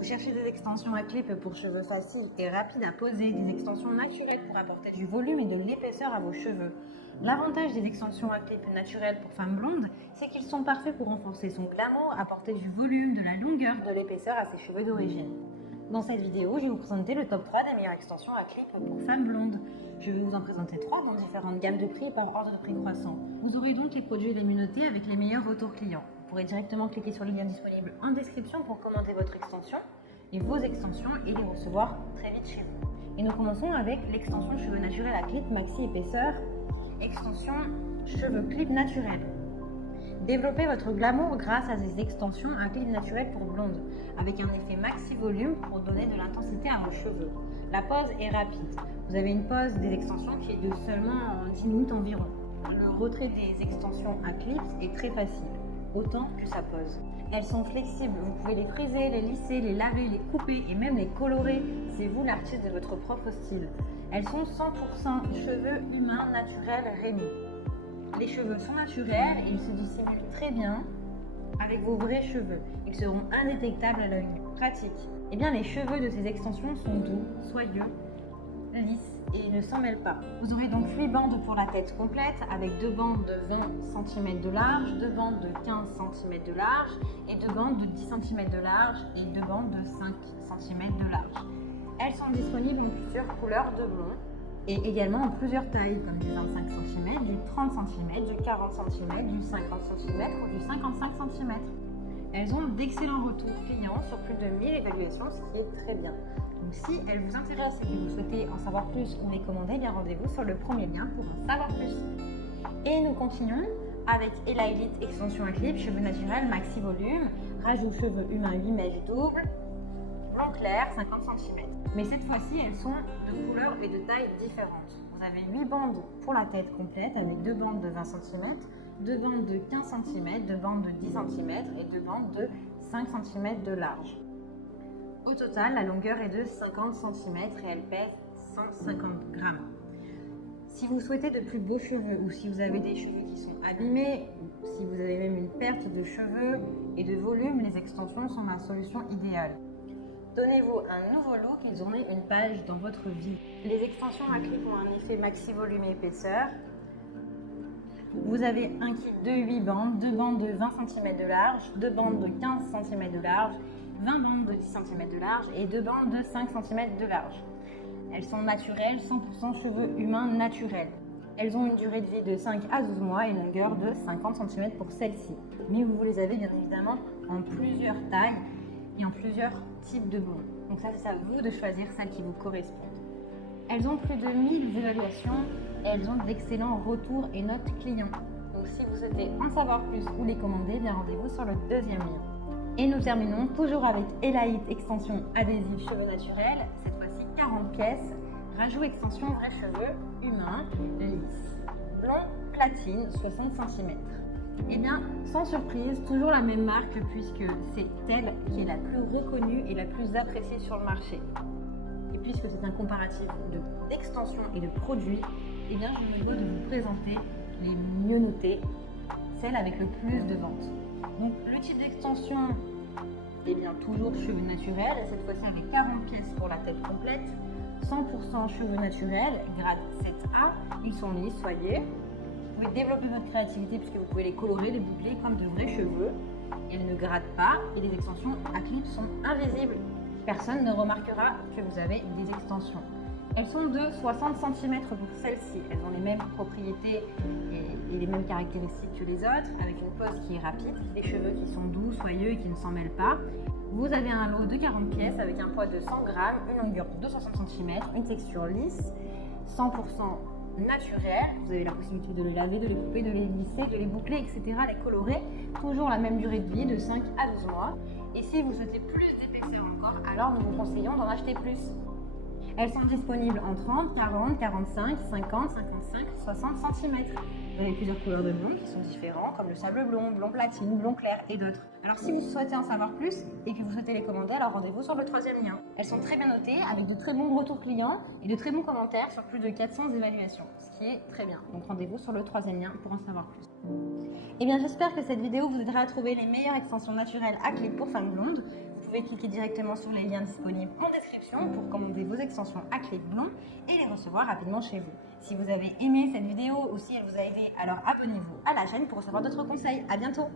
Vous cherchez des extensions à clip pour cheveux faciles et rapides à poser, des extensions naturelles pour apporter du volume et de l'épaisseur à vos cheveux. L'avantage des extensions à clip naturelles pour femmes blondes, c'est qu'ils sont parfaits pour renforcer son glamour, apporter du volume, de la longueur, de l'épaisseur à ses cheveux d'origine. Dans cette vidéo, je vais vous présenter le top 3 des meilleures extensions à clip pour femmes blondes. Je vais vous en présenter 3 dans différentes gammes de prix par ordre de prix croissant. Vous aurez donc les produits et les notés avec les meilleurs retours clients. Vous pourrez directement cliquer sur le lien disponible en description pour commander votre extension et vos extensions et les recevoir très vite chez vous. Et nous commençons avec l'extension cheveux naturels à clip maxi épaisseur, extension cheveux clip naturels. Développez votre glamour grâce à ces extensions à clip naturel pour blondes, avec un effet maxi volume pour donner de l'intensité à vos cheveux. La pose est rapide. Vous avez une pose des extensions qui est de seulement 10 minutes environ. Le retrait des extensions à clips est très facile, autant que sa pose. Elles sont flexibles, vous pouvez les friser, les lisser, les laver, les couper et même les colorer. C'est vous l'artiste de votre propre style. Elles sont 100% cheveux humains naturels Rémy. Les cheveux sont naturels et ils se dissimulent très bien avec vos vrais cheveux. Ils seront indétectables à l'œil nu. Pratique. Eh bien, les cheveux de ces extensions sont doux, soyeux, lisses et ne s'en mêlent pas. Vous aurez donc 8 bandes pour la tête complète avec 2 bandes de 20 cm de large, 2 bandes de 15 cm de large et 2 bandes de 10 cm de large et 2 bandes de 5 cm de large. Elles sont disponibles en plusieurs couleurs de blond et également en plusieurs tailles comme du 25 cm, du 30 cm, du 40 cm, du 50 cm ou du 55 cm. Elles ont d'excellents retours clients sur plus de 1000 évaluations, ce qui est très bien. Donc si elles vous intéressent et que vous souhaitez en savoir plus ou les commander, bien rendez-vous sur le premier lien pour en savoir plus. Et nous continuons avec Ella Elite extension à clip, cheveux naturels, maxi volume, rajout cheveux humains 8 mèches double, blond clair 50 cm. Mais cette fois-ci, elles sont de couleurs et de tailles différentes. Vous avez 8 bandes pour la tête complète avec 2 bandes de 20 cm, 2 bandes de 15 cm, 2 bandes de 10 cm et 2 bandes de 5 cm de large. Au total, la longueur est de 50 cm et elle pèse 150 grammes. Si vous souhaitez de plus beaux cheveux ou si vous avez des cheveux qui sont abîmés, ou si vous avez même une perte de cheveux et de volume, les extensions sont la solution idéale. Donnez-vous un nouveau look et tournez une page dans votre vie. Les extensions à clip ont un effet maxi volume et épaisseur. Vous avez un kit de 8 bandes, 2 bandes de 20 cm de large, 2 bandes de 15 cm de large, 20 bandes de 10 cm de large et 2 bandes de 5 cm de large. Elles sont naturelles, 100% cheveux humains naturels. Elles ont une durée de vie de 5 à 12 mois et une longueur de 50 cm pour celles-ci. Mais vous les avez bien évidemment en plusieurs tailles et en plusieurs types de blonds. Donc ça, c'est à vous de choisir celles qui vous correspondent. Elles ont plus de 1000 évaluations et elles ont d'excellents retours et notes clients. Donc si vous souhaitez en savoir plus ou les commander, bien rendez-vous sur le deuxième lien. Et nous terminons toujours avec Ella Elite extension adhésive cheveux naturels, cette fois-ci 40 pièces, rajout extension vrais cheveux humains, lisses, blond platine 60 cm. Eh bien, sans surprise, toujours la même marque puisque c'est elle qui est la plus reconnue et la plus appréciée sur le marché. Et puisque c'est un comparatif d'extensions et de produits, eh bien, je me dois de vous présenter les mieux notés, celles avec le plus de ventes. Donc, le type d'extension, eh bien, toujours cheveux naturels, cette fois-ci avec 40 pièces pour la tête complète, 100% cheveux naturels, grade 7A, ils sont lisses, soyez. Vous pouvez développer votre créativité puisque vous pouvez les colorer, les boucler comme de vrais cheveux. Elles ne grattent pas et les extensions à clip sont invisibles. Personne ne remarquera que vous avez des extensions. Elles sont de 60 cm pour celles-ci. Elles ont les mêmes propriétés et les mêmes caractéristiques que les autres, avec une pose qui est rapide, des cheveux qui sont doux, soyeux et qui ne s'en mêlent pas. Vous avez un lot de 40 pièces avec un poids de 100 grammes, une longueur de 260 cm, une texture lisse, 100% naturel. Vous avez la possibilité de les laver, de les couper, de les lisser, de les boucler, etc., les colorer. Toujours la même durée de vie de 5 à 12 mois. Et si vous souhaitez plus d'épaisseur encore, alors nous vous conseillons d'en acheter plus. Elles sont disponibles en 30, 40, 45, 50, 55, 60 cm. Vous avez plusieurs couleurs de blond qui sont différents, comme le sable blond, blond platine, blond clair et d'autres. Alors si vous souhaitez en savoir plus et que vous souhaitez les commander, alors rendez-vous sur le troisième lien. Elles sont très bien notées, avec de très bons retours clients et de très bons commentaires sur plus de 400 évaluations, ce qui est très bien. Donc rendez-vous sur le troisième lien pour en savoir plus. Eh bien, j'espère que cette vidéo vous aidera à trouver les meilleures extensions naturelles à clip pour femmes blondes. Vous pouvez cliquer directement sur les liens disponibles en description pour commander vos extensions à clip blond et les recevoir rapidement chez vous. Si vous avez aimé cette vidéo ou si elle vous a aidé, alors abonnez-vous à la chaîne pour recevoir d'autres conseils. À bientôt!